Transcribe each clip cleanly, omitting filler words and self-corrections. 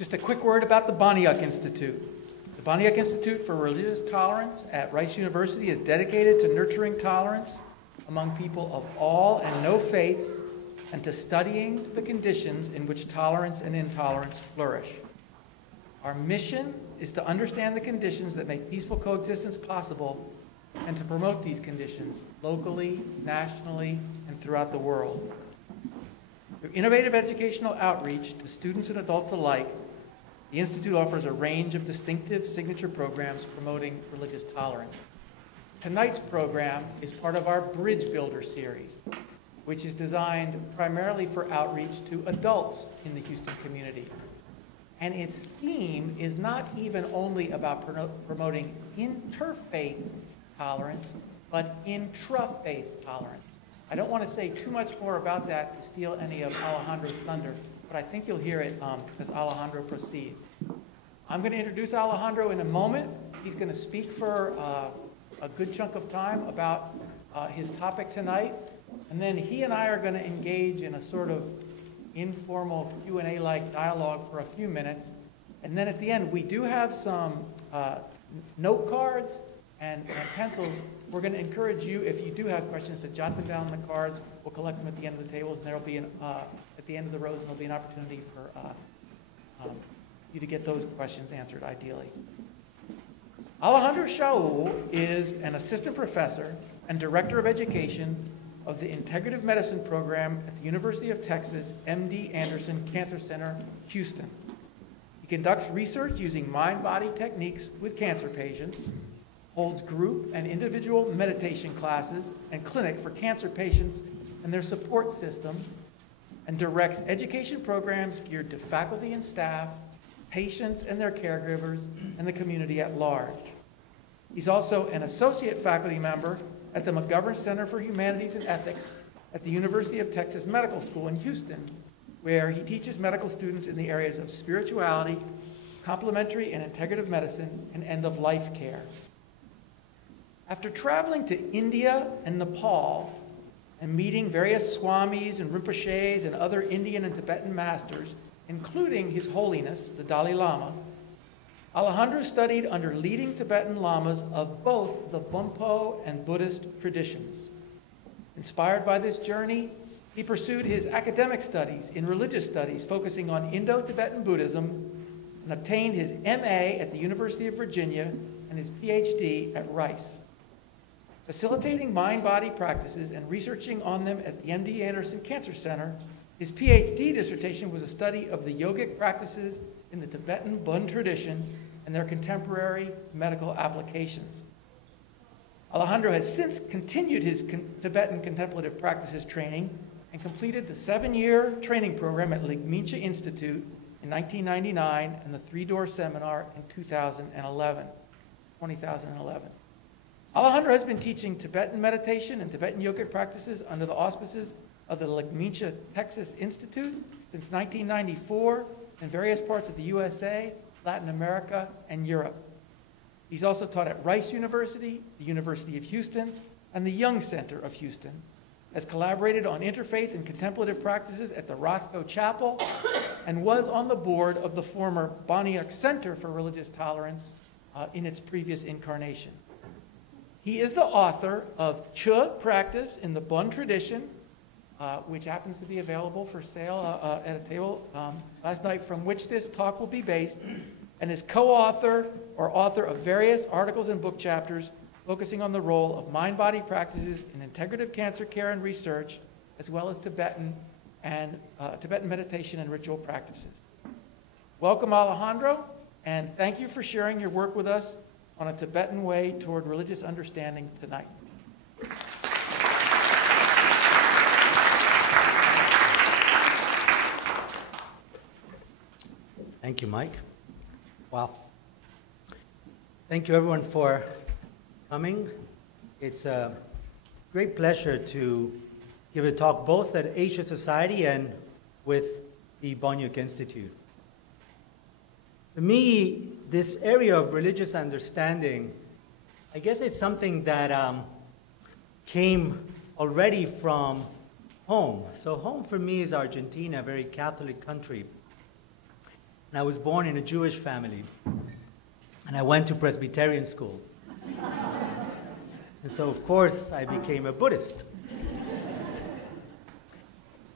Just a quick word about the Boniuk Institute. The Boniuk Institute for Religious Tolerance at Rice University is dedicated to nurturing tolerance among people of all and no faiths and to studying the conditions in which tolerance and intolerance flourish. Our mission is to understand the conditions that make peaceful coexistence possible and to promote these conditions locally, nationally, and throughout the world. Through innovative educational outreach to students and adults alike, the Institute offers a range of distinctive signature programs promoting religious tolerance. Tonight's program is part of our Bridge Builder series, which is designed primarily for outreach to adults in the Houston community. And its theme is not even only about promoting interfaith tolerance, but intrafaith tolerance. I don't want to say too much more about that to steal any of Alejandro's thunder, but I think you'll hear it as Alejandro proceeds. I'm going to introduce Alejandro in a moment. He's going to speak for a good chunk of time about his topic tonight, and then he and I are going to engage in a sort of informal Q&A-like dialogue for a few minutes, and then at the end we do have some note cards and pencils. We're going to encourage you, if you do have questions, to jot them down on the cards. We'll collect them at the end of the tables, and there'll be at the end of the rows, and there'll be an opportunity for you to get those questions answered, ideally. Alejandro Shaul is an assistant professor and director of education of the Integrative Medicine program at the University of Texas MD Anderson Cancer Center, Houston. He conducts research using mind-body techniques with cancer patients, holds group and individual meditation classes and clinic for cancer patients and their support system, and directs education programs geared to faculty and staff, patients and their caregivers, and the community at large. He's also an associate faculty member at the McGovern Center for Humanities and Ethics at the University of Texas Medical School in Houston, where he teaches medical students in the areas of spirituality, complementary and integrative medicine, and end-of-life care. After traveling to India and Nepal and meeting various swamis and rinpoches and other Indian and Tibetan masters, including His Holiness, the Dalai Lama, Alejandro studied under leading Tibetan lamas of both the Bonpo and Buddhist traditions. Inspired by this journey, he pursued his academic studies in religious studies, focusing on Indo-Tibetan Buddhism, and obtained his MA at the University of Virginia and his PhD at Rice. Facilitating mind-body practices and researching on them at the MD Anderson Cancer Center, his PhD dissertation was a study of the yogic practices in the Tibetan Bon tradition and their contemporary medical applications. Alejandro has since continued his Tibetan contemplative practices training and completed the 7-year training program at Ligmincha Institute in 1999 and the 3-door seminar in 2011. Alejandro has been teaching Tibetan meditation and Tibetan yogic practices under the auspices of the Ligmincha Texas Institute since 1994 in various parts of the USA, Latin America, and Europe. He's also taught at Rice University, the University of Houston, and the Young Center of Houston, has collaborated on interfaith and contemplative practices at the Rothko Chapel, and was on the board of the former Boniuk Center for Religious Tolerance in its previous incarnation. He is the author of Chö Practice in the Bon Tradition, which happens to be available for sale at a table last night, from which this talk will be based, and is co-author or author of various articles and book chapters focusing on the role of mind-body practices in integrative cancer care and research, as well as Tibetan meditation and ritual practices. Welcome, Alejandro, and thank you for sharing your work with us on a Tibetan way toward religious understanding tonight. Thank you, Mike. Wow. Thank you, everyone, for coming. It's a great pleasure to give a talk both at Asia Society and with the Boniuk Institute. For me, this area of religious understanding, I guess it's something that came already from home. So home for me is Argentina, a very Catholic country. and I was born in a Jewish family, and I went to Presbyterian school. And so, of course, I became a Buddhist.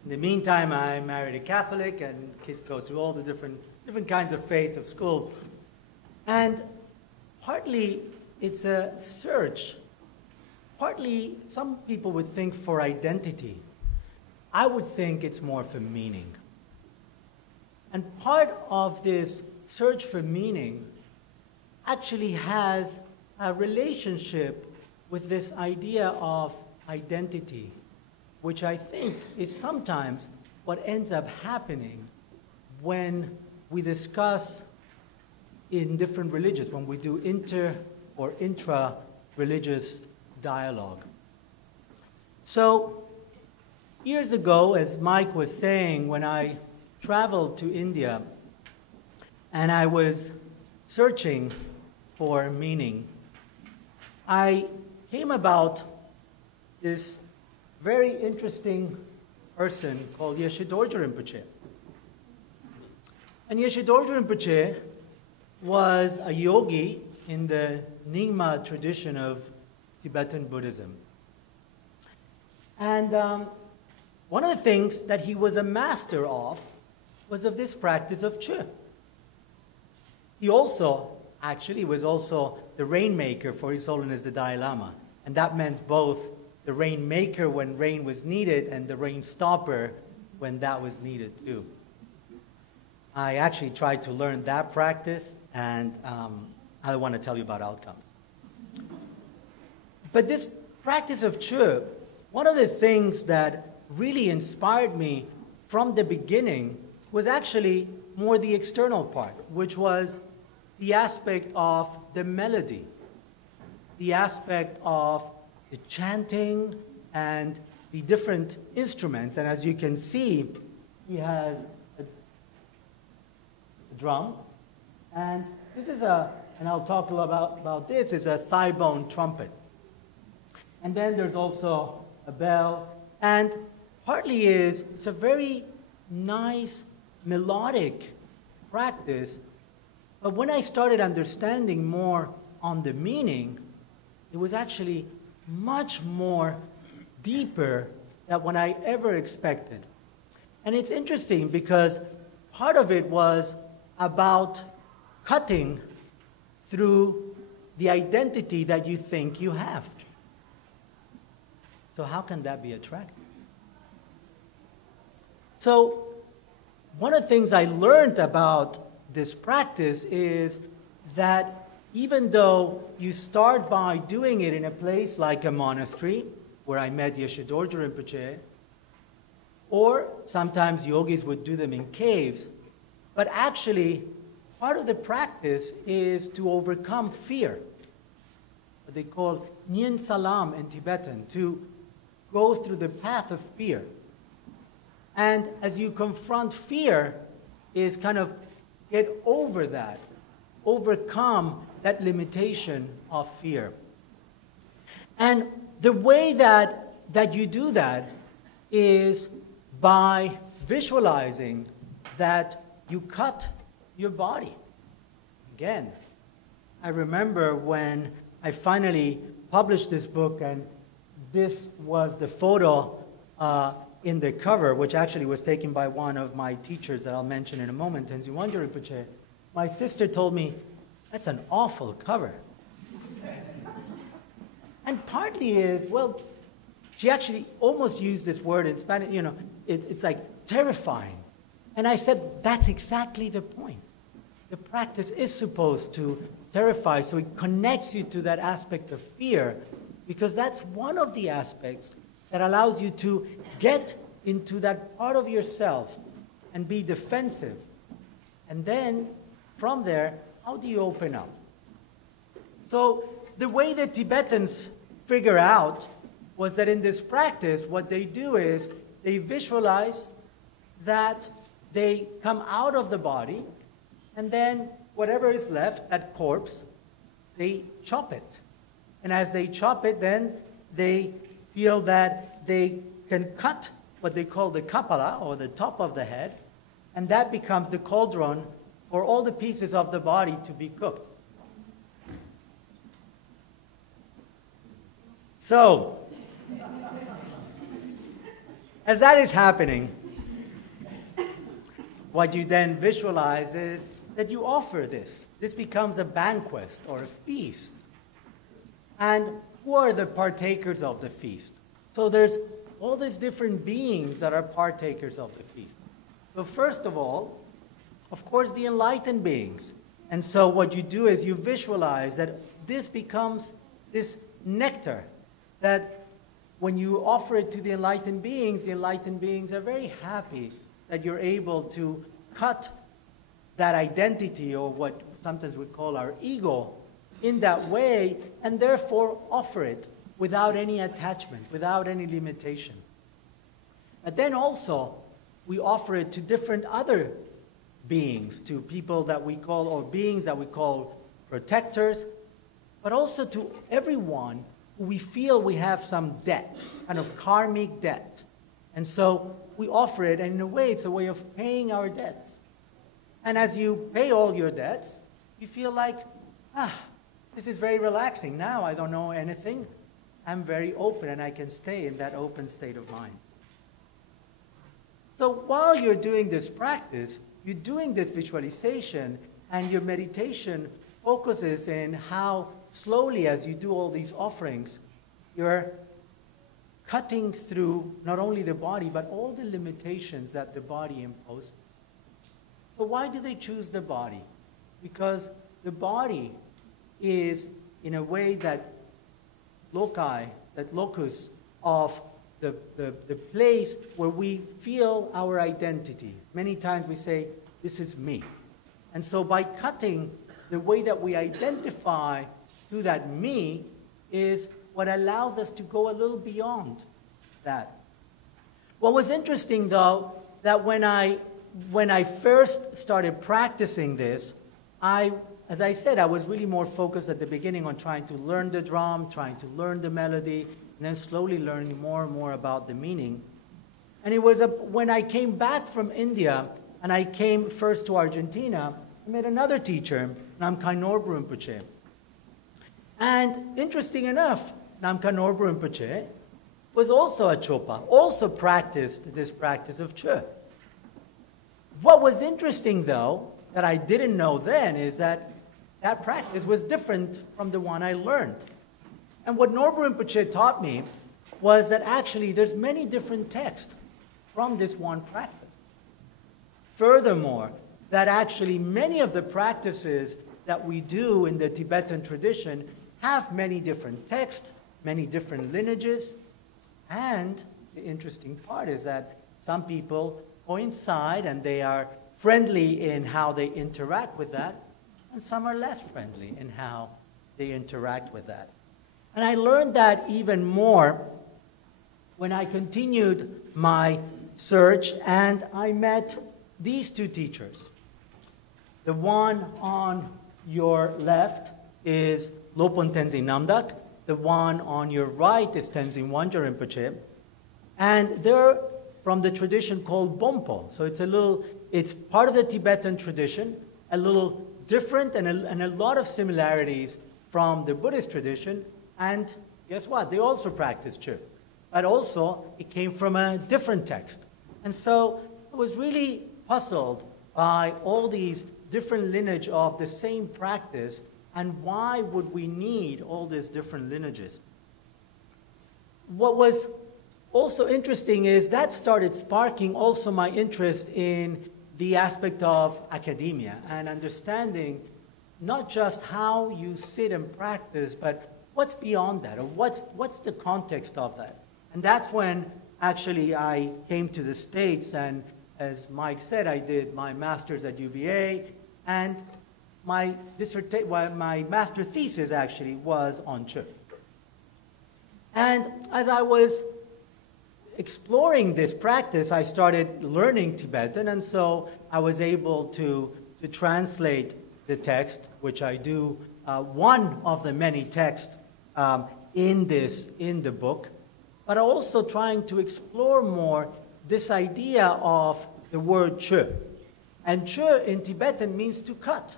In the meantime, I married a Catholic, and kids go to all the different kinds of faith of school. And partly it's a search. Partly some people would think for identity. I would think it's more for meaning. And part of this search for meaning actually has a relationship with this idea of identity, which I think is sometimes what ends up happening when we discuss in different religions, when we do inter or intra-religious dialogue. So, years ago, as Mike was saying, when I traveled to India and I was searching for meaning, I came about this very interesting person called Yeshe Dorje Rinpoche. And Yeshe Dorje Rinpoche was a yogi in the Nyingma tradition of Tibetan Buddhism. And one of the things that he was a master of was of this practice of Chö. He also, actually, was also the rainmaker for His Holiness the Dalai Lama. And that meant both the rainmaker when rain was needed and the rain stopper when that was needed too. I actually tried to learn that practice, and I don't want to tell you about outcomes. But this practice of Chö, one of the things that really inspired me from the beginning was actually more the external part, which was the aspect of the melody, the aspect of the chanting and the different instruments. And as you can see, he has a drum, and this is and I'll talk a lot about this, is a thigh bone trumpet. And then there's also a bell, and partly it's a very nice melodic practice, but when I started understanding more on the meaning, it was actually much more deeper than what I ever expected. And it's interesting because part of it was about cutting through the identity that you think you have. So how can that be attractive? So one of the things I learned about this practice is that even though you start by doing it in a place like a monastery, where I met Yeshe Dorje Rinpoche, or sometimes yogis would do them in caves, but actually part of the practice is to overcome fear, what they call Nyen Salam in Tibetan, to go through the path of fear. And as you confront fear, is kind of get over that, overcome that limitation of fear. And the way that you do that is by visualizing that you cut your body. Again, I remember when I finally published this book, and this was the photo in the cover, which actually was taken by one of my teachers that I'll mention in a moment, Tenzin Wangyal Rinpoche. My sister told me, that's an awful cover. And partly is, well, she actually almost used this word in Spanish, you know, it's like terrifying. And I said, that's exactly the point. The practice is supposed to terrify, so it connects you to that aspect of fear, because that's one of the aspects that allows you to get into that part of yourself and be defensive. And then, from there, how do you open up? So, the way that Tibetans figure out was that in this practice, what they do is they visualize that they come out of the body, and then whatever is left, that corpse, they chop it. And as they chop it, then they feel that they can cut what they call the kapala, or the top of the head, and that becomes the cauldron for all the pieces of the body to be cooked. So, as that is happening, what you then visualize is that you offer this. This becomes a banquet or a feast. And who are the partakers of the feast? So there's all these different beings that are partakers of the feast. So first of all, of course, the enlightened beings. And so what you do is you visualize that this becomes this nectar that when you offer it to the enlightened beings are very happy that you're able to cut that identity, or what sometimes we call our ego, in that way, and therefore offer it without any attachment, without any limitation. But then also, we offer it to different other beings, to people that we call, or beings that we call protectors, but also to everyone who we feel we have some debt, kind of karmic debt. And so we offer it, and in a way, it's a way of paying our debts. And as you pay all your debts, you feel like, this is very relaxing. Now I don't know anything. I'm very open, and I can stay in that open state of mind. So while you're doing this practice, you're doing this visualization, and your meditation focuses in how slowly, as you do all these offerings, you're cutting through not only the body, but all the limitations that the body imposes. So why do they choose the body? Because the body is, in a way, that locus of the place where we feel our identity. Many times we say, this is me. And so by cutting, the way that we identify to that me is what allows us to go a little beyond that. What was interesting, though, that when I first started practicing this, as I said, I was really more focused at the beginning on trying to learn the drum, trying to learn the melody, and then slowly learning more and more about the meaning. And it was when I came back from India, and I came first to Argentina, I met another teacher, Namkhai Norbu Rinpoche. And interesting enough, Namkhai Norbu Rinpoche was also a Chopa, also practiced this practice of Che. What was interesting, though, that I didn't know then, is that that practice was different from the one I learned. And what Norbu Rinpoche taught me was that actually there's many different texts from this one practice. Furthermore, that actually many of the practices that we do in the Tibetan tradition have many different texts, many different lineages, and the interesting part is that some people coincide and they are friendly in how they interact with that, and some are less friendly in how they interact with that. And I learned that even more when I continued my search, and I met these two teachers. The one on your left is Lopon Tenzin Namdak. The one on your right is Tenzin Wangyal Rinpoche. And they're from the tradition called Bompo. So it's part of the Tibetan tradition, a little different and a lot of similarities from the Buddhist tradition. And guess what? They also practice Che. But also, it came from a different text. And so I was really puzzled by all these different lineage of the same practice, and why would we need all these different lineages? What was also interesting is that started sparking also my interest in the aspect of academia and understanding not just how you sit and practice, but what's beyond that, or what's the context of that. And that's when actually I came to the States, and as Mike said, I did my master's at UVA, and my master thesis actually was on Che. And as I was exploring this practice, I started learning Tibetan, and so I was able to translate the text, which I do, one of the many texts in the book, but also trying to explore more this idea of the word Che. And Che in Tibetan means to cut.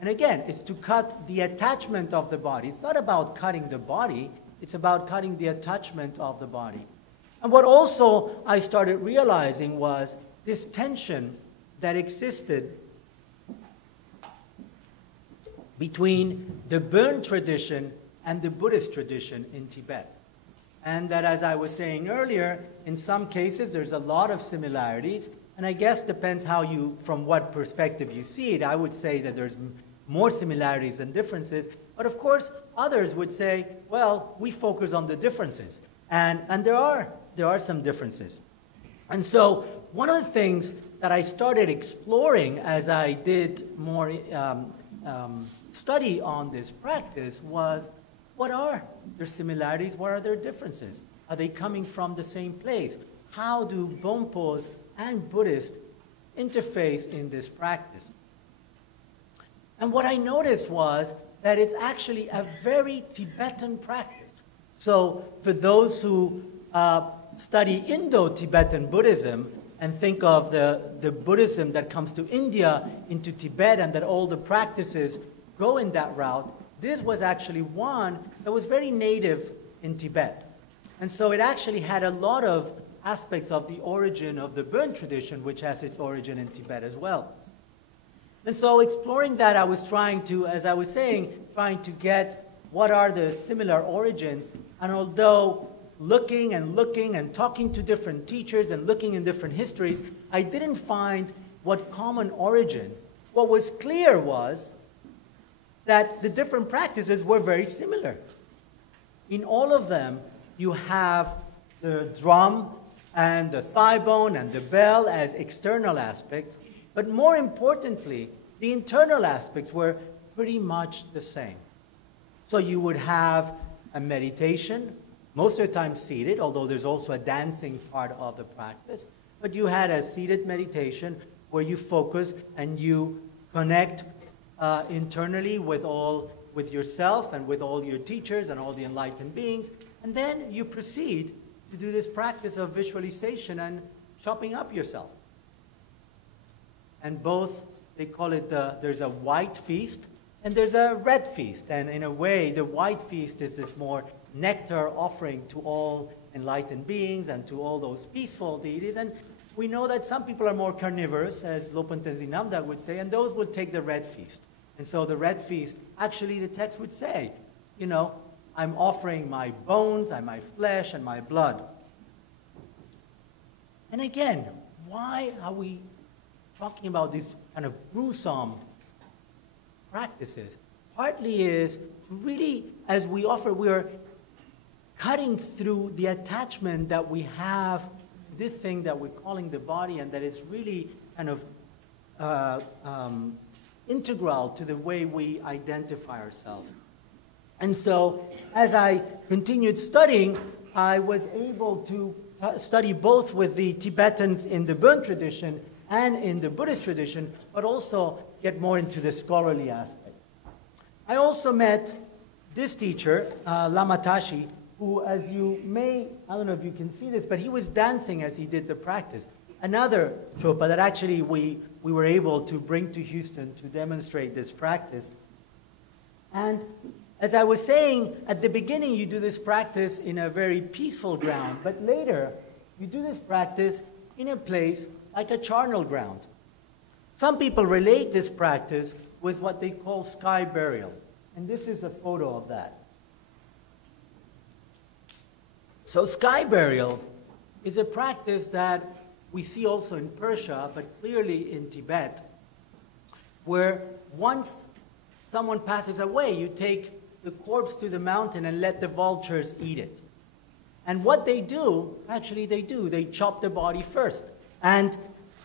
And again, it's to cut the attachment of the body. It's not about cutting the body, it's about cutting the attachment of the body. And what also I started realizing was this tension that existed between the Burn tradition and the Buddhist tradition in Tibet. And that, as I was saying earlier, in some cases there's a lot of similarities, and I guess depends from what perspective you see it. I would say that there's more similarities than differences, but of course others would say, well, we focus on the differences, and there are some differences. And so one of the things that I started exploring as I did more study on this practice was, what are their similarities? What are their differences? Are they coming from the same place? How do Bonpos and Buddhists interface in this practice? And what I noticed was that it's actually a very Tibetan practice. So for those who study Indo-Tibetan Buddhism and think of the Buddhism that comes to India into Tibet and that all the practices go in that route, this was actually one that was very native in Tibet. And so it actually had a lot of aspects of the origin of the Burn tradition, which has its origin in Tibet as well. And so exploring that, I was trying to, as I was saying, trying to get what are the similar origins. And although looking and talking to different teachers and looking in different histories, I didn't find what common origin. What was clear was that the different practices were very similar. In all of them, you have the drum and the thigh bone and the bell as external aspects, but more importantly, the internal aspects were pretty much the same. So you would have a meditation, most of the time seated, although there's also a dancing part of the practice, but you had a seated meditation where you focus and you connect internally with yourself and with all your teachers and all the enlightened beings, and then you proceed to do this practice of visualization and chopping up yourself. And both, they call it, there's a white feast and there's a red feast. And in a way, the white feast is this more nectar offering to all enlightened beings and to all those peaceful deities. And we know that some people are more carnivorous, as Lopan Tenzin Namda would say, and those will take the red feast. And so the red feast, actually the text would say, you know, I'm offering my bones and my flesh and my blood. And again, why are we talking about these kind of gruesome practices? Partly is really, as we offer, we're cutting through the attachment that we have to this thing that we're calling the body, and that is really kind of integral to the way we identify ourselves. And so, as I continued studying, I was able to study both with the Tibetans in the Burn tradition and in the Buddhist tradition, but also get more into the scholarly aspect. I also met this teacher, Lama Tashi, who, as you may, I don't know if you can see this, but he was dancing as he did the practice. Another tropa that actually we were able to bring to Houston to demonstrate this practice. And as I was saying, at the beginning you do this practice in a very peaceful ground, but later you do this practice in a place like a charnel ground. Some people relate this practice with what they call sky burial. And this is a photo of that. So sky burial is a practice that we see also in Persia, but clearly in Tibet, where once someone passes away, you take the corpse to the mountain and let the vultures eat it. And what they do, actually they chop the body first. And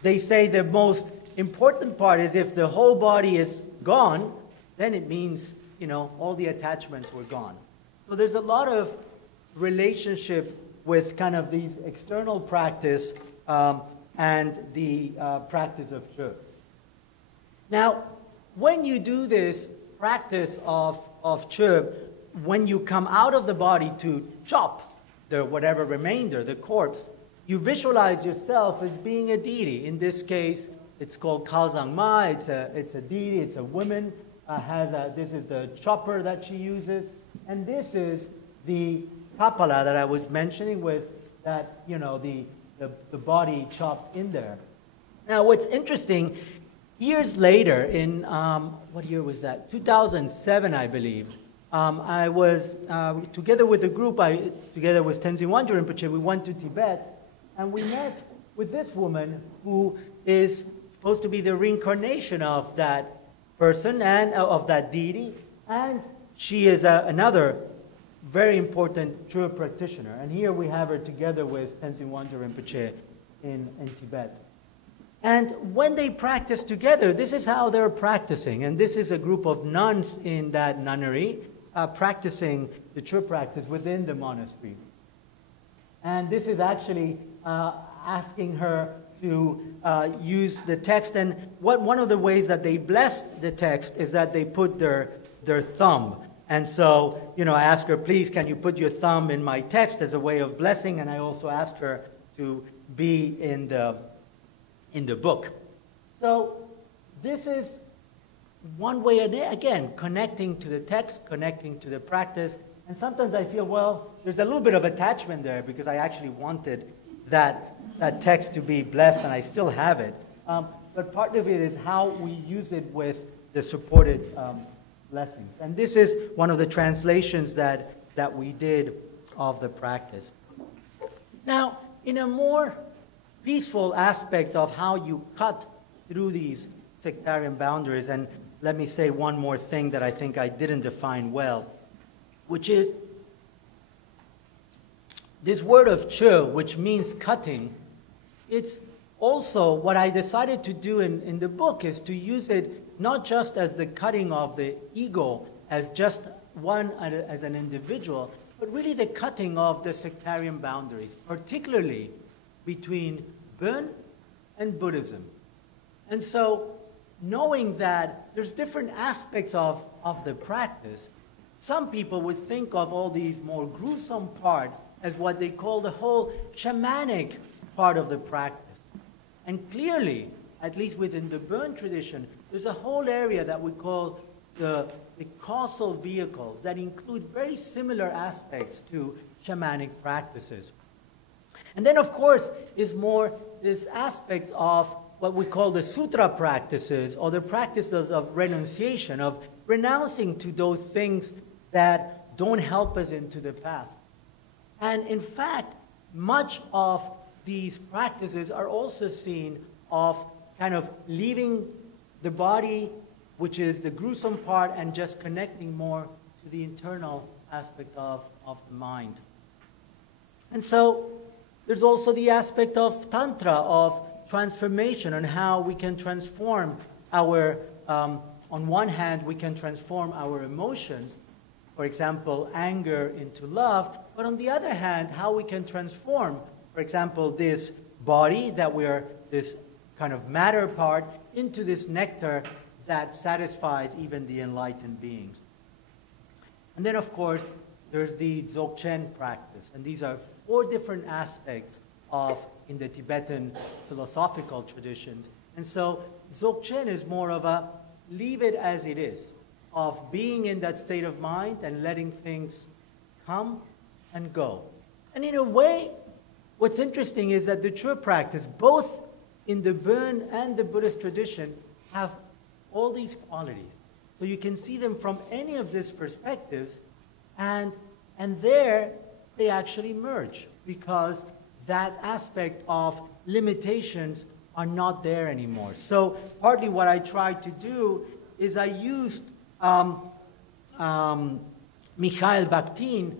they say the most important part is if the whole body is gone, then it means, you know, all the attachments were gone. So there's a lot of relationship with kind of these external practice and the practice of Che. Now, when you do this practice of Che, when you come out of the body to chop the whatever remainder, the corpse, you visualize yourself as being a deity. In this case, It's called Kalzangma. It's a deity. It's a woman. This is the chopper that she uses. And this is the kapala that I was mentioning with that, you know, the body chopped in there. Now, what's interesting, years later, in, what year was that? 2007, I believe. I was, together with a group, together with Tenzin Wangyal Rinpoche, we went to Tibet, and we met with this woman who is supposed to be the reincarnation of that person and of that deity, and she is another very important true practitioner. And here we have her together with Tenzin Wangyal Rinpoche in Tibet. And when they practice together, this is how they're practicing. And this is a group of nuns in that nunnery practicing the true practice within the monastery. And this is actually asking her to use the text. And one of the ways that they bless the text is that they put their thumb. And so, you know, I ask her, please, can you put your thumb in my text as a way of blessing? And I also ask her to be in the book. So this is one way, again, connecting to the text, connecting to the practice. And sometimes I feel, well, there's a little bit of attachment there because I actually wanted that text to be blessed, and I still have it. But part of it is how we use it with the supported blessings. And this is one of the translations that we did of the practice. Now, in a more peaceful aspect of how you cut through these sectarian boundaries, and let me say one more thing that I think I didn't define well, which is this word of che, which means cutting. It's also what I decided to do in the book is to use it not just as the cutting of the ego as just one as an individual, but really the cutting of the sectarian boundaries, particularly between Bon and Buddhism. And so, knowing that there's different aspects of the practice, some people would think of all these more gruesome part as what they call the whole shamanic part of the practice. And clearly, at least within the Bon tradition, there's a whole area that we call the causal vehicles that include very similar aspects to shamanic practices. And then, of course, is more this aspects of what we call the sutra practices, or the practices of renunciation, of renouncing to those things that don't help us into the path. And in fact, much of these practices are also seen of kind of leaving the body, which is the gruesome part, and just connecting more to the internal aspect of the mind. And so there's also the aspect of Tantra, of transformation, and how we can transform our, on one hand, we can transform our emotions, for example, anger into love, but on the other hand, how we can transform, for example, this body that we're, this kind of matter part, into this nectar that satisfies even the enlightened beings. And then, of course, there's the Dzogchen practice, and these are 4 different aspects in the Tibetan philosophical traditions. And so Dzogchen is more of a leave it as it is, of being in that state of mind and letting things come and go. And in a way, what's interesting is that the true practice, both in the Bon and the Buddhist tradition, have all these qualities. So you can see them from any of these perspectives, and there they actually merge, because that aspect of limitations are not there anymore. So partly what I tried to do is I used Mikhail Bakhtin,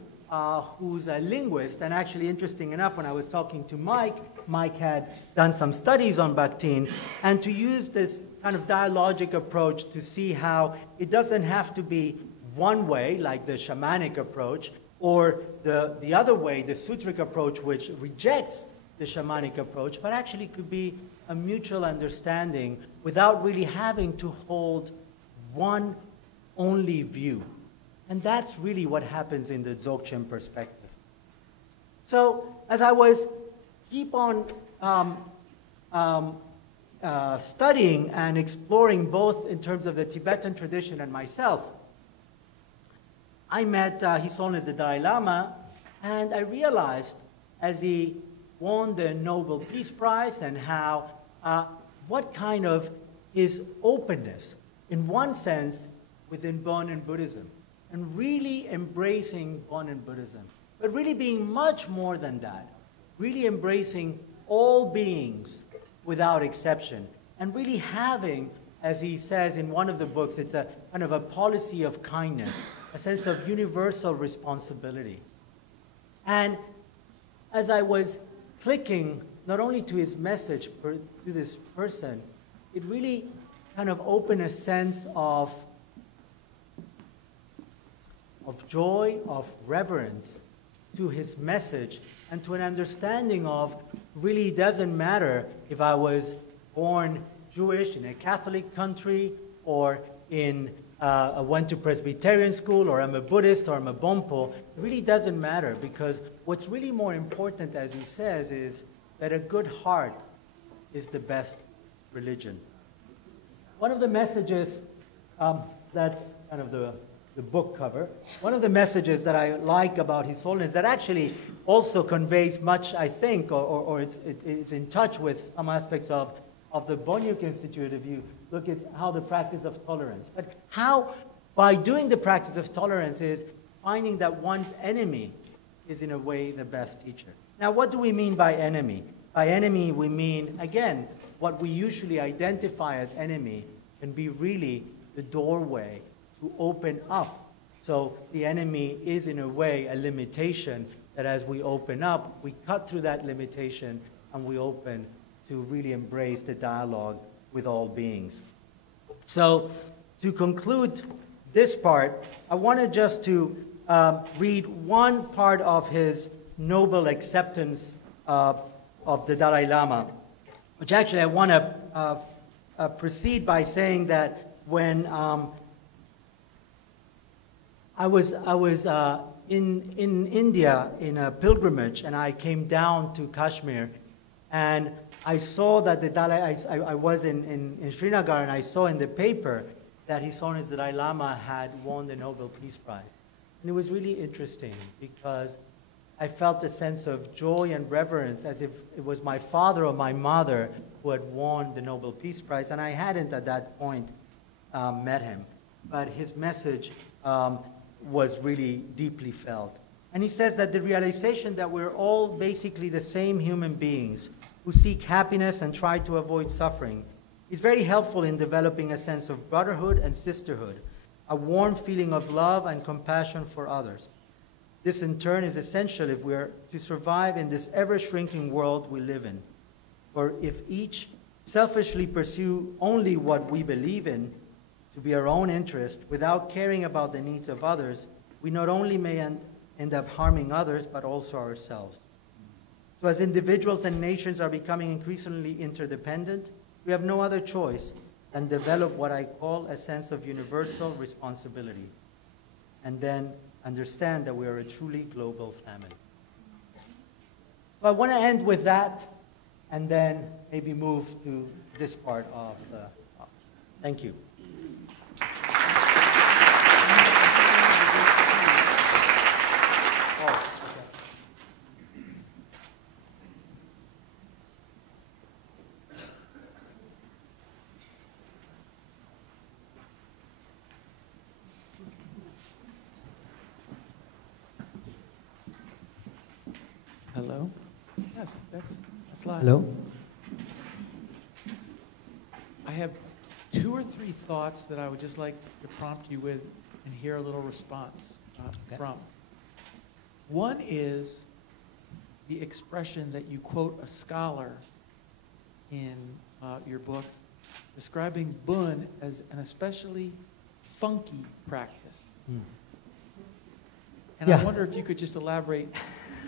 who's a linguist, and actually interesting enough, when I was talking to Mike had done some studies on Bakhtin, and to use this kind of dialogic approach to see how it doesn't have to be one way, like the shamanic approach, or the other way, the sutric approach, which rejects the shamanic approach, but actually could be a mutual understanding without really having to hold one only view. And that's really what happens in the Dzogchen perspective. So as I was keep on studying and exploring both in terms of the Tibetan tradition and myself, I met His Holiness the Dalai Lama, and I realized as he won the Nobel Peace Prize and how, what kind of his openness, in one sense, within Bon Buddhism, and really embracing Bon Buddhism, but really being much more than that, really embracing all beings without exception, and really having, as he says in one of the books, it's a kind of a policy of kindness, a sense of universal responsibility. And as I was clicking not only to his message, to this person, it really kind of opened a sense of joy, of reverence to his message, and to an understanding of really doesn't matter if I was born Jewish in a Catholic country, or I went to Presbyterian school, or I'm a Buddhist, or I'm a Bonpo. It really doesn't matter, because what's really more important, as he says, is that a good heart is the best religion. One of the messages, that's kind of the book cover, one of the messages that I like about His Holiness that actually also conveys much, I think, or it's in touch with some aspects of the Bonyuk Institute, if you look at how the practice of tolerance. But how, by doing the practice of tolerance, is finding that one's enemy is in a way the best teacher. Now, what do we mean by enemy? By enemy, we mean, again, what we usually identify as enemy can be really the doorway to open up. So the enemy is, in a way, a limitation that as we open up, we cut through that limitation and we open to really embrace the dialogue with all beings. So to conclude this part, I wanted just to read one part of his noble acceptance of the Dalai Lama, which actually I want to proceed by saying that when I was in India in a pilgrimage, and I came down to Kashmir, and I saw that the Dalai, I was in Srinagar, and I saw in the paper that His Holiness the Dalai Lama had won the Nobel Peace Prize. And it was really interesting because I felt a sense of joy and reverence as if it was my father or my mother who had won the Nobel Peace Prize, and I hadn't at that point met him. But his message was really deeply felt. And he says that the realization that we're all basically the same human beings who seek happiness and try to avoid suffering is very helpful in developing a sense of brotherhood and sisterhood, a warm feeling of love and compassion for others. This in turn is essential if we are to survive in this ever-shrinking world we live in. For if each selfishly pursue only what we believe in to be our own interest without caring about the needs of others, we not only may end up harming others, but also ourselves. So as individuals and nations are becoming increasingly interdependent, we have no other choice than develop what I call a sense of universal responsibility, and then understand that we are a truly global family. So I want to end with that, and then maybe move to this part of the talk. Thank you. Hello? Yes, that's live. Hello? I have 2 or 3 thoughts that I would just like to prompt you with and hear a little response from. One is the expression that you quote a scholar in your book describing Bön as an especially funky practice. And I wonder if you could just elaborate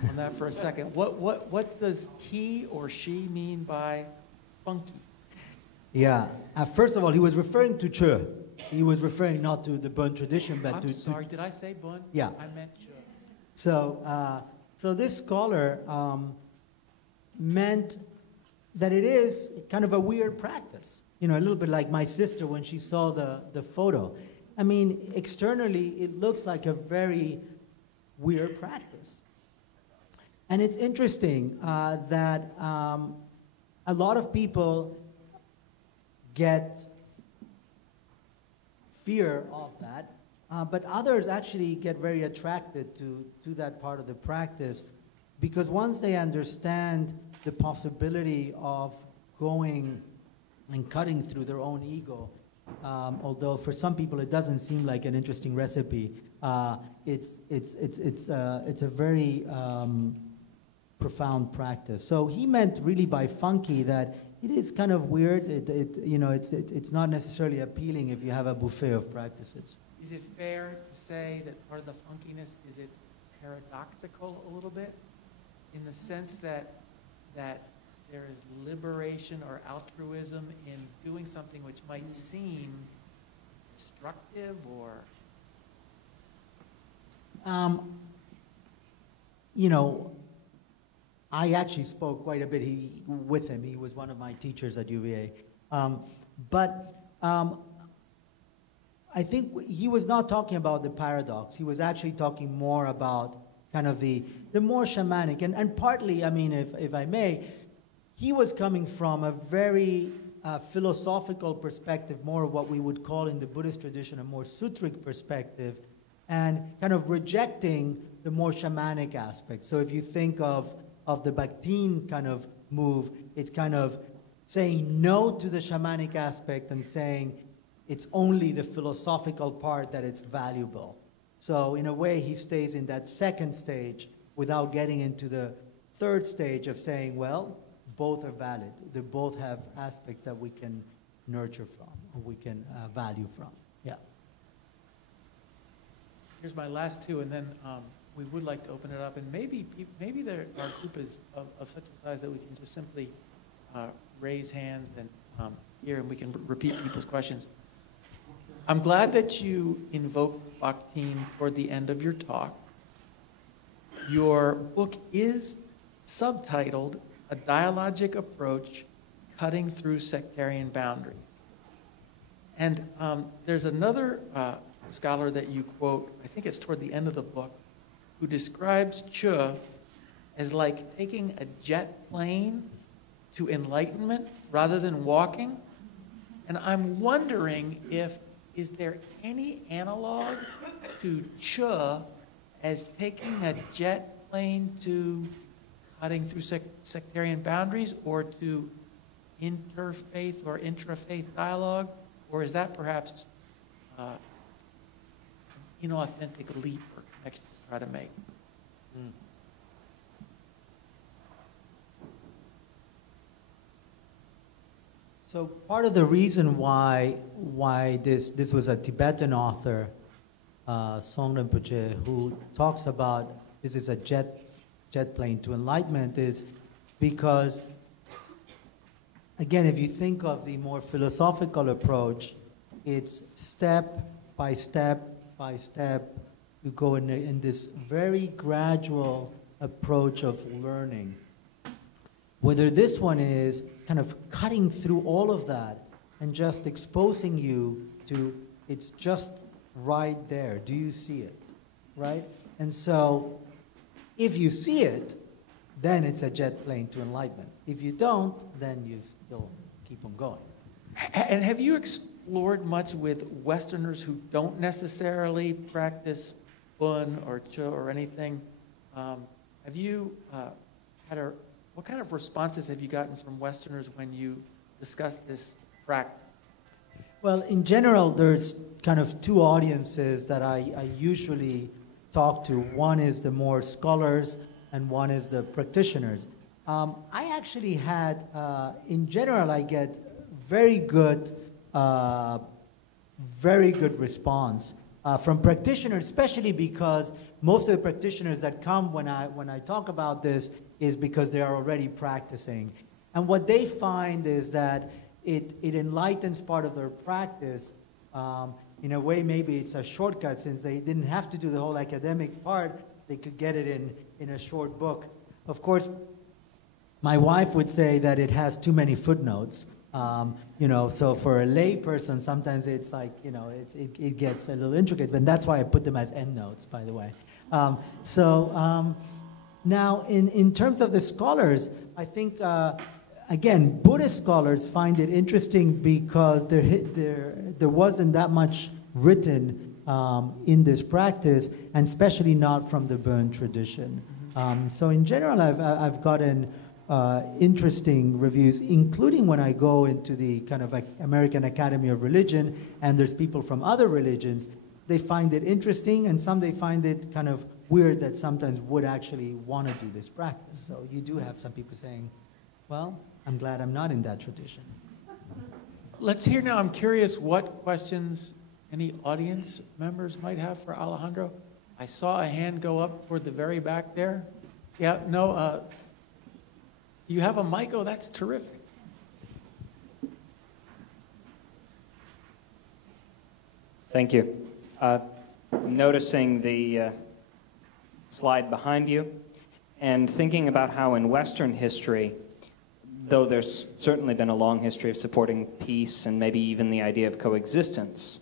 on that for a second. What does he or she mean by funky? Yeah. First of all, he was referring to Che. He was referring not to the Bön tradition, but I'm sorry, did I say Bön? Yeah. I meant Che. So this scholar meant, that it is kind of a weird practice. You know, a little bit like my sister when she saw the photo. I mean, externally, it looks like a very weird practice. And it's interesting that a lot of people get fear of that, but others actually get very attracted to that part of the practice, because once they understand the possibility of going and cutting through their own ego, although for some people it doesn't seem like an interesting recipe, it's a very profound practice. So he meant really by funky that it is kind of weird. It's not necessarily appealing if you have a buffet of practices. Is it fair to say that part of the funkiness is it's paradoxical a little bit, in the sense that there is liberation or altruism in doing something which might seem destructive or? I actually spoke quite a bit with him. He was one of my teachers at UVA. I think he was not talking about the paradox. He was actually talking more about kind of the more shamanic. And partly, I mean, if I may, he was coming from a very philosophical perspective, more of what we would call in the Buddhist tradition a more sutric perspective, and kind of rejecting the more shamanic aspect. So if you think of the Bakhtin kind of move, it's kind of saying no to the shamanic aspect and saying it's only the philosophical part that it's valuable. So in a way, he stays in that second stage without getting into the third stage of saying, well, both are valid. They both have aspects that we can nurture from, or we can value from. Yeah. Here's my last two, and then we would like to open it up. And maybe our group is of such a size that we can just simply raise hands and here, and we can repeat people's questions. I'm glad that you invoked Bakhtin toward the end of your talk. Your book is subtitled A Dialogic Approach, Cutting Through Sectarian Boundaries. And there's another scholar that you quote, I think it's toward the end of the book, who describes Chu as like taking a jet plane to enlightenment rather than walking. And I'm wondering is there any analog to Chu as taking a jet plane to cutting through sectarian boundaries, or to interfaith or intrafaith dialogue? Or is that perhaps an inauthentic leap or connection to try to make? So part of the reason why this was a Tibetan author, Song Rinpoche, who talks about this is a jet plane to enlightenment, is because, again, if you think of the more philosophical approach, it's step by step by step. You go in this very gradual approach of learning. Whether this one is kind of cutting through all of that and just exposing you to it's just right there. Do you see it? Right? And so if you see it, then it's a jet plane to enlightenment. If you don't, then you still keep on going. And have you explored much with Westerners who don't necessarily practice Bun or Chu or anything? Have you what kind of responses have you gotten from Westerners when you discuss this practice? Well, in general, there's kind of two audiences that I usually talk to. One is the more scholars, and one is the practitioners. I actually had, in general, I get very good response from practitioners, especially because most of the practitioners that come when I talk about this is because they are already practicing. And what they find is that it enlightens part of their practice. In a way, maybe it's a shortcut, since they didn't have to do the whole academic part. They could get it in a short book. Of course, My wife would say that it has too many footnotes. So for a lay person, sometimes it's like, it gets a little intricate, and that's why I put them as endnotes, by the way. Now, in terms of the scholars, I think, again, Buddhist scholars find it interesting because there wasn't that much written in this practice, and especially not from the Burn tradition. So in general, I've gotten interesting reviews, including when I go into the kind of like American Academy of Religion, and there's people from other religions. They find it interesting, and some they find it kind of weird that sometimes would actually want to do this practice. So you do have some people saying, well, I'm glad I'm not in that tradition. Let's hear now. I'm curious what questions any audience members might have for Alejandro. I saw a hand go up toward the very back there. Yeah, no, you have a mic? Oh, that's terrific. Thank you. Noticing the slide behind you and thinking about how in Western history, though there's certainly been a long history of supporting peace and maybe even the idea of coexistence,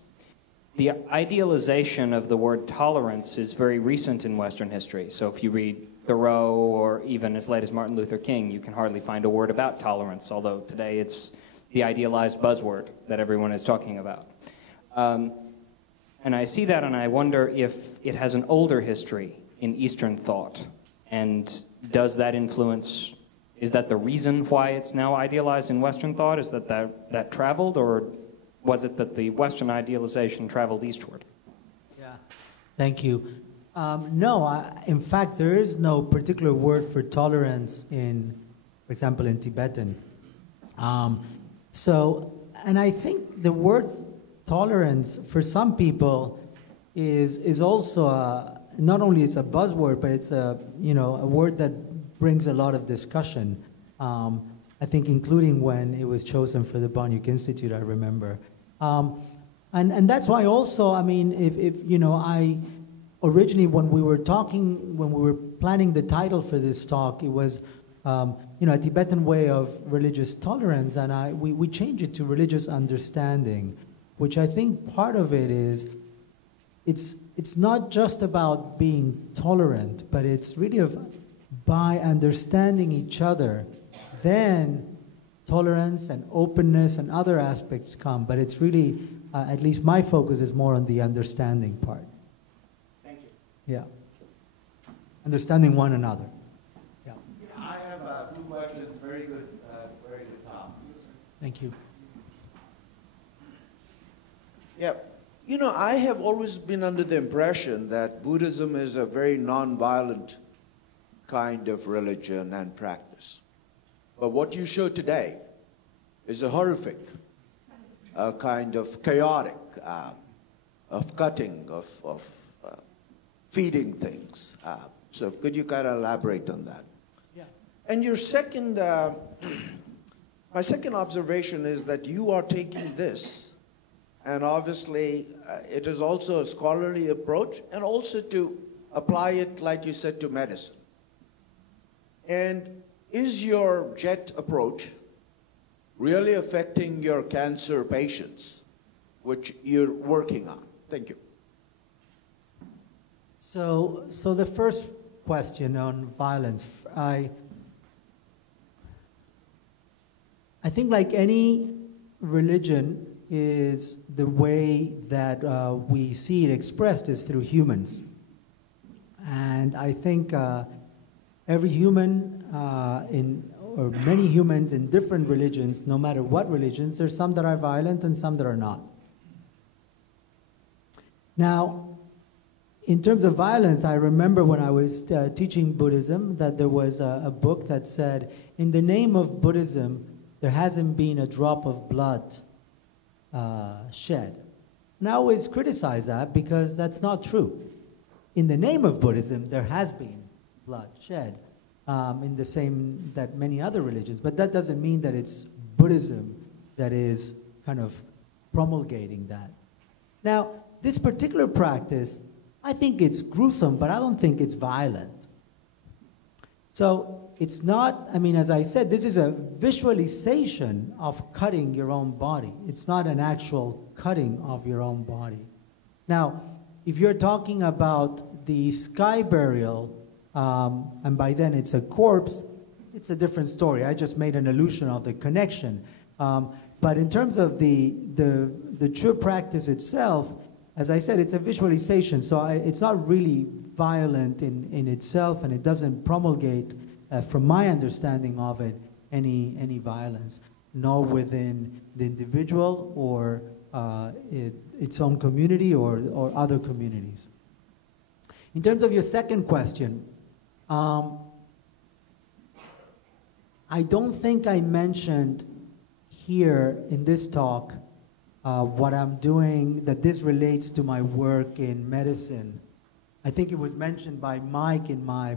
the idealization of the word tolerance is very recent in Western history. So if you read Thoreau or even as late as Martin Luther King, you can hardly find a word about tolerance, although today it's the idealized buzzword that everyone is talking about. And I see that and I wonder if it has an older history in Eastern thought. And does that influence, is that the reason why it's now idealized in Western thought? Is that traveled, or was it that the Western idealization traveled eastward? Yeah, thank you. No, in fact, there is no particular word for tolerance for example, in Tibetan. And I think the word tolerance for some people is also not only it's a buzzword, but it's a word that brings a lot of discussion. I think including when it was chosen for the Banyuk Institute, I remember. And that's why also, I mean, I originally when we were planning the title for this talk, it was a Tibetan way of religious tolerance, and we changed it to religious understanding, which I think part of it is it's not just about being tolerant, but it's really by understanding each other, then tolerance and openness and other aspects come. But it's really, at least my focus is more on the understanding part. Thank you. Yeah. Understanding one another. Yeah. I have two questions. Very good, Tom. Thank you. Yeah. I have always been under the impression that Buddhism is a very non-violent kind of religion and practice. But what you show today is a horrific, kind of chaotic, of cutting, of feeding things. So could you kind of elaborate on that? Yeah. And your second, my second observation is that you are taking this, and obviously it is also a scholarly approach, and also to apply it, like you said, to medicine. And is your JET approach really affecting your cancer patients, which you're working on? Thank you. So the first question on violence, I think like any religion is the way that we see it expressed is through humans. And I think every human or many humans in different religions, no matter what religions, there's some that are violent and some that are not. Now, in terms of violence, I remember when I was teaching Buddhism that there was a book that said, in the name of Buddhism, there hasn't been a drop of blood shed. And I always criticize that because that's not true. In the name of Buddhism, there has been blood shed in the same that many other religions, but that doesn't mean that it's Buddhism that is kind of promulgating that. Now, this particular practice, I think it's gruesome, but I don't think it's violent. So it's not, I mean, as I said, this is a visualization of cutting your own body. It's not an actual cutting of your own body. Now, if you're talking about the sky burial, and by then it's a corpse, it's a different story. I just made an allusion of the connection. But in terms of the true practice itself, as I said, it's a visualization, so it's not really violent in itself, and it doesn't promulgate, from my understanding of it, any violence, nor within the individual or its own community or other communities. In terms of your second question, I don't think I mentioned here in this talk what I'm doing, that this relates to my work in medicine. I think it was mentioned by Mike in my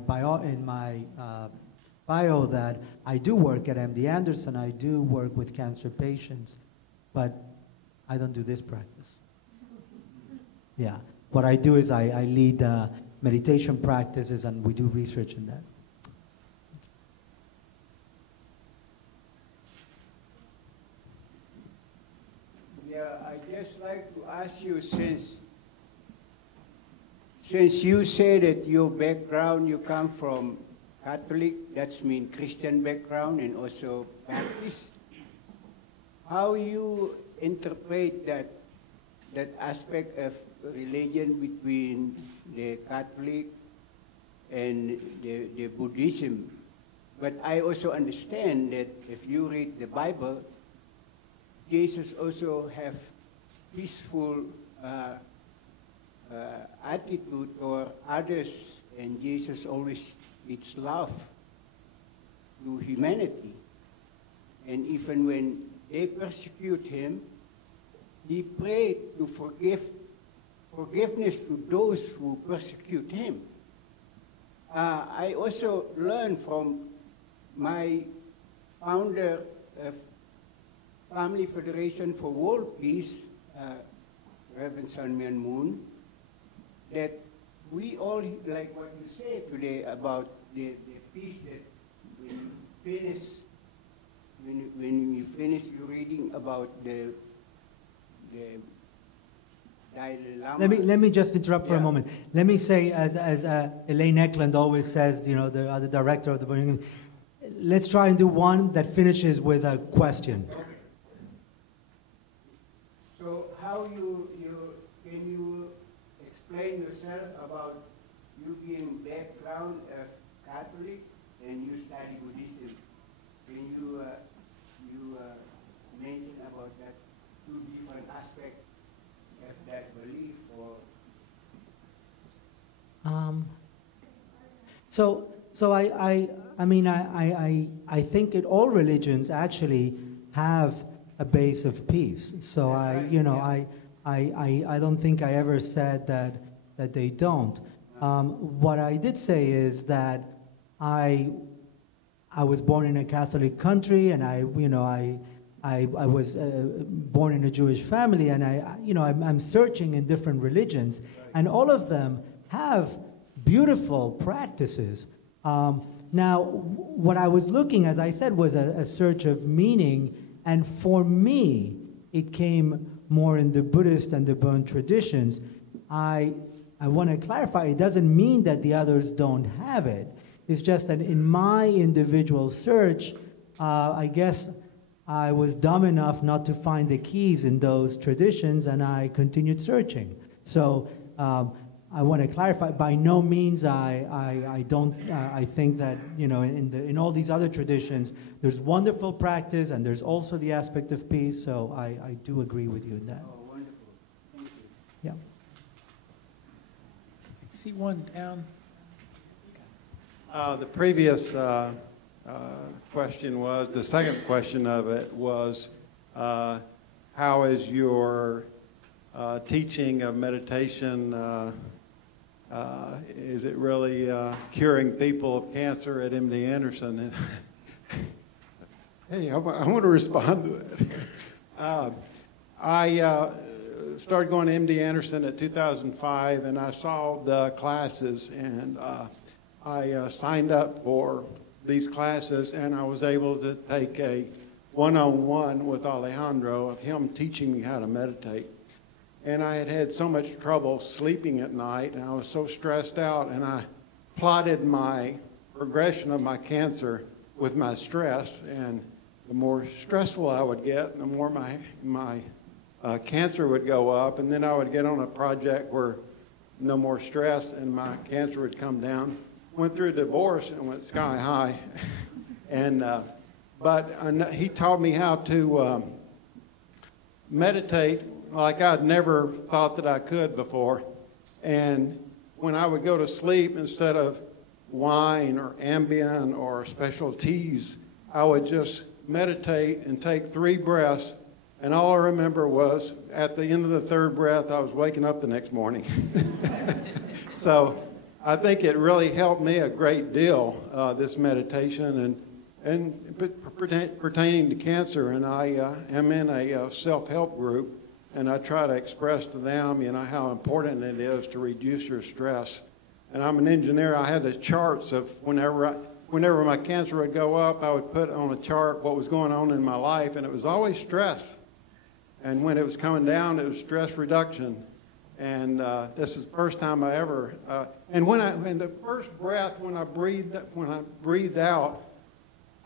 bio that I do work at MD Anderson. I do work with cancer patients, but I don't do this practice. Yeah, what I do is I lead meditation practices, and we do research in that. Yeah, I'd just like to ask you, since you say that your background, you come from Catholic, that's mean Christian background, and also Baptist, how you interpret that aspect of religion between the Catholic and the Buddhism? But I also understand that if you read the Bible, Jesus also have peaceful attitude toward others, and Jesus always teach love to humanity. And even when they persecute him, he prayed to forgiveness to those who persecute him. I also learned from my founder of Family Federation for World Peace, Reverend Sun Myung Moon, that we all, like what you say today about the peace, that when you finish your reading about the Dalai Lama. Let me just interrupt for a moment. Let me say, as Elaine Eklund always says, the other director of the, let's try and do one that finishes with a question. Okay. So how can you explain yourself about you being background of Catholic and you study Buddhism? Can you mention about that two different aspects of that belief, or? So I think that all religions actually have a base of peace. So I don't think I ever said that they don't. What I did say is that I was born in a Catholic country, and I was born in a Jewish family, and I'm searching in different religions, and all of them have beautiful practices. Now, what I was looking, as I said, was a search of meaning, and for me, it came more in the Buddhist and the Bon traditions. I want to clarify, it doesn't mean that the others don't have it. It's just that in my individual search, I guess I was dumb enough not to find the keys in those traditions, and I continued searching. So I want to clarify, by no means I think that, in all these other traditions, there's wonderful practice, and there's also the aspect of peace, so I do agree with you in that. Oh, wonderful. Thank you. Yeah. See one down. The previous question was, the second question of it was, how is your teaching of meditation, is it really curing people of cancer at MD Anderson? And hey, I want to respond to that. I started going to MD Anderson at 2005, and I saw the classes, and I signed up for these classes, and I was able to take a one-on-one with Alejandro of him teaching me how to meditate. And I had had so much trouble sleeping at night, and I was so stressed out, and I plotted my progression of my cancer with my stress, and the more stressful I would get, the more my cancer would go up, and then I would get on a project where no more stress and my cancer would come down. Went through a divorce and went sky high. And but he taught me how to meditate like I'd never thought that I could before. And when I would go to sleep, instead of wine or Ambien or special teas, I would just meditate and take 3 breaths. And all I remember was at the end of the 3rd breath, I was waking up the next morning. So I think it really helped me a great deal, this meditation, and pertaining to cancer. And I am in a self-help group, and I try to express to them, how important it is to reduce your stress. And I'm an engineer. I had the charts of whenever my cancer would go up, I would put on a chart what was going on in my life, and it was always stress. And when it was coming down, it was stress reduction. And this is the first time I ever. And in the first breath, when I breathed out,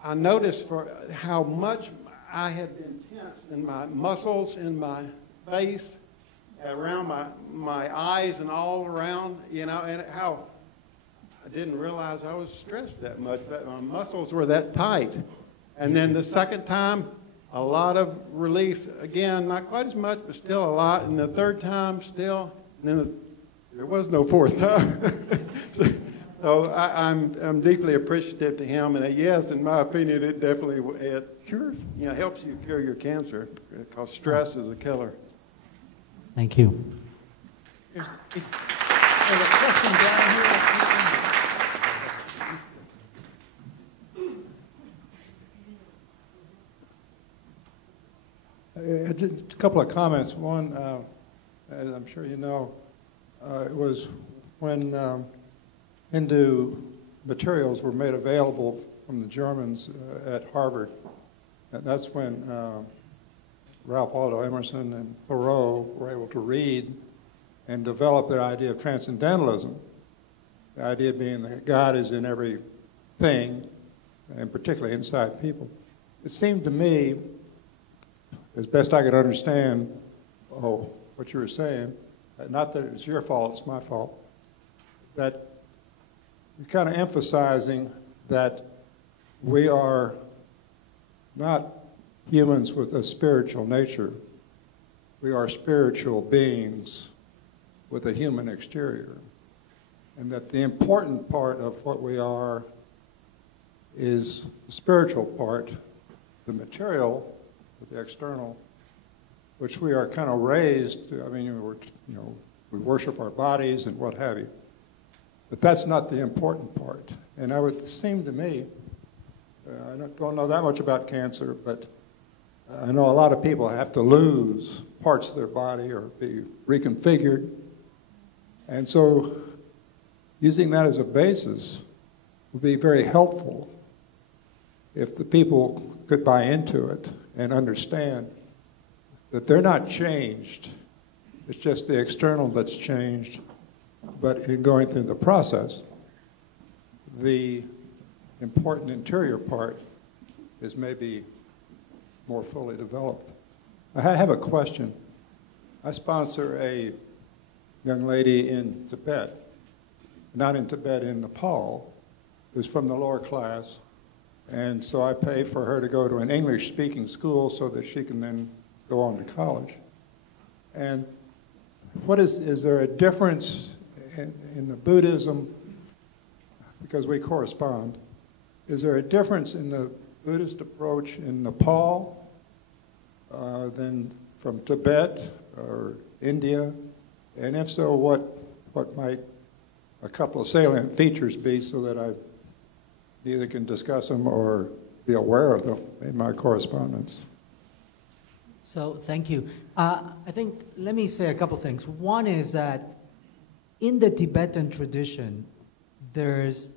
I noticed for how much I had been tense in my muscles, in my face, around my eyes, and all around. And how I didn't realize I was stressed that much, but my muscles were that tight. And then the second time, a lot of relief. Again, not quite as much, but still a lot. And the 3rd time, still. And then there was no 4th time. so I'm deeply appreciative to him. And yes, in my opinion, it definitely cures. Helps you cure your cancer, because stress is a killer. Thank you. There's a question down here. A couple of comments. One, as I'm sure you know, it was when Hindu materials were made available from the Germans at Harvard. That's when Ralph Waldo Emerson and Thoreau were able to read and develop their idea of transcendentalism. The idea being that God is in everything, and particularly inside people. It seemed to me, as best I could understand what you were saying, not that it's your fault, it's my fault, that you're kind of emphasizing that we are not humans with a spiritual nature. We are spiritual beings with a human exterior. And that the important part of what we are is the spiritual part, the material, the external, which we are kind of raised to. I mean, we worship our bodies and what have you. But that's not the important part. And it would seem to me, I don't know that much about cancer, but I know a lot of people have to lose parts of their body or be reconfigured. And so using that as a basis would be very helpful if the people could buy into it and understand that they're not changed. It's just the external that's changed. But in going through the process, the important interior part is maybe more fully developed. I have a question. I sponsor a young lady in Tibet, not in Tibet, in Nepal, who's from the lower class. And so I pay for her to go to an English-speaking school so that she can then go on to college. And is there a difference in the Buddhism, because we correspond, is there a difference in the Buddhist approach in Nepal than from Tibet or India? And if so, what might a couple of salient features be so that I either can discuss them or be aware of them in my correspondence? So thank you. I think, let me say a couple things. One is that in the Tibetan tradition, there's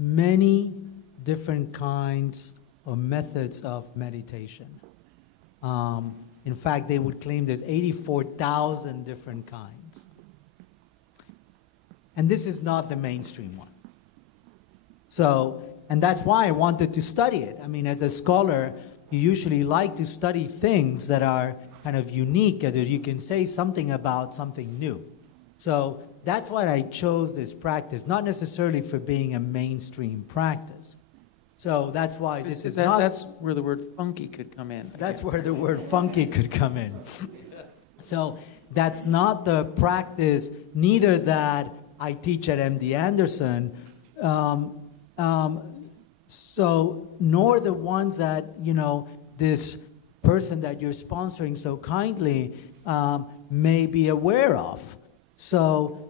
many different kinds or methods of meditation. In fact, they would claim there's 84,000 different kinds. And this is not the mainstream one. So, and that's why I wanted to study it. I mean, as a scholar, you usually like to study things that are kind of unique, that you can say something about something new. So that's why I chose this practice, not necessarily for being a mainstream practice. So that's why this is not... That's where the word funky could come in. That's where the word funky could come in. So that's not the practice, neither that I teach at MD Anderson, so nor the ones that, you know, this person that you're sponsoring so kindly may be aware of. So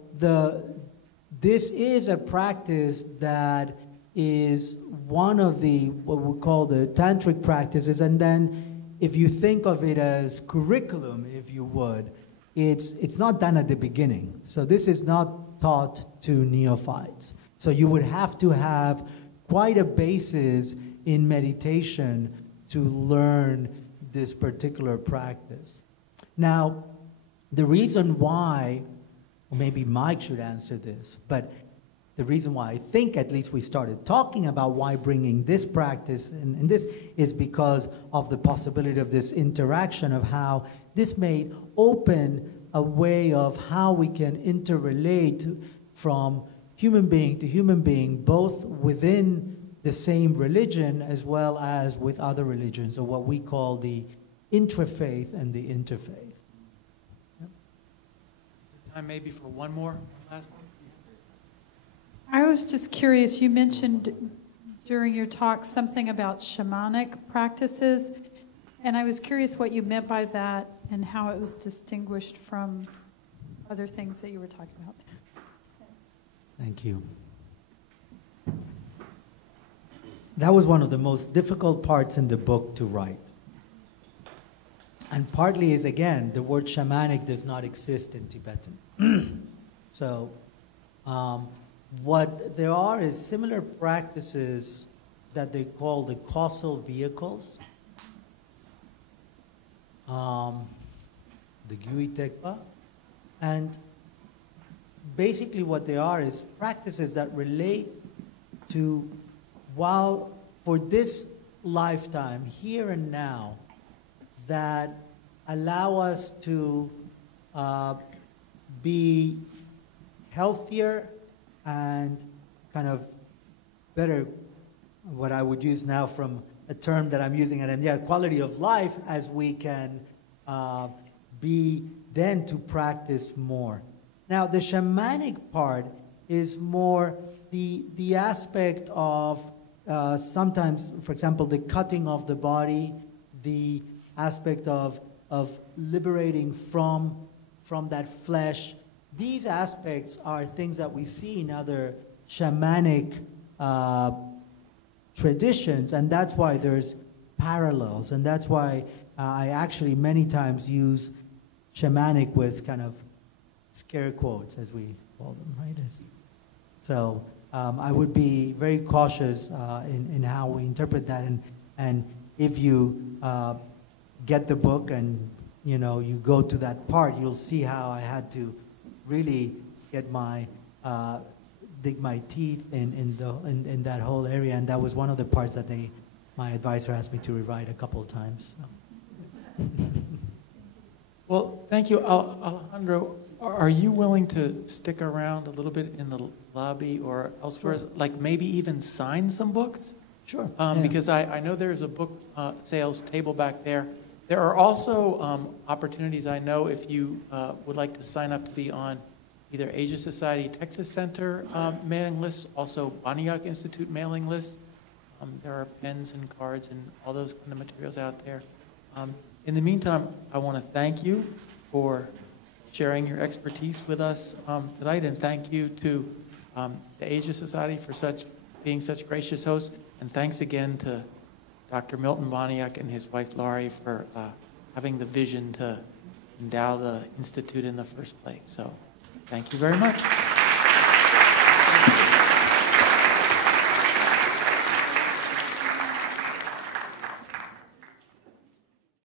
this is a practice that is one of the, what we call the tantric practices, and then if you think of it as curriculum, if you would, it's not done at the beginning. So this is not taught to neophytes. So you would have to have quite a basis in meditation to learn this particular practice. Now, the reason why, or maybe Mike should answer this, but the reason why I think at least we started talking about why bringing this practice and this is because of the possibility of this interaction, of how this may open a way of how we can interrelate from human being to human being, both within the same religion as well as with other religions, or what we call the intrafaith and the interfaith. Yep. Time maybe for one more last one. I was just curious, you mentioned during your talk something about shamanic practices, and I was curious what you meant by that and how it was distinguished from other things that you were talking about. Thank you. That was one of the most difficult parts in the book to write. And partly is, again, the word shamanic does not exist in Tibetan. So what there are is similar practices that they call the causal vehicles. The Gui Tekpa. And basically what they are is practices that relate to, while for this lifetime, here and now, that allow us to be healthier and kind of better, what I would use now from a term that I'm using at MD, quality of life, as we can be then to practice more. Now, the shamanic part is more the aspect of sometimes, for example, the cutting of the body, the aspect of liberating from that flesh. These aspects are things that we see in other shamanic traditions, and that's why there's parallels, and that's why I actually many times use shamanic with kind of scare quotes, as we call them, right? So I would be very cautious in how we interpret that, and if you get the book and you go to that part, you'll see how I had to really get dig my teeth in that whole area, and that was one of the parts that my advisor asked me to rewrite a couple of times. So. Well, thank you, Alejandro. Are you willing to stick around a little bit in the lobby or elsewhere, sure, like maybe even sign some books? Sure. Because I know there's a book sales table back there. There are also opportunities, I know, if you would like to sign up to be on either Asia Society Texas Center mailing lists, also Baniak Institute mailing lists. There are pens and cards and all those kind of materials out there. In the meantime, I want to thank you for sharing your expertise with us tonight, and thank you to the Asia Society for being such gracious hosts, and thanks again to Dr. Milton Baniak and his wife Laurie for having the vision to endow the Institute in the first place. So thank you very much.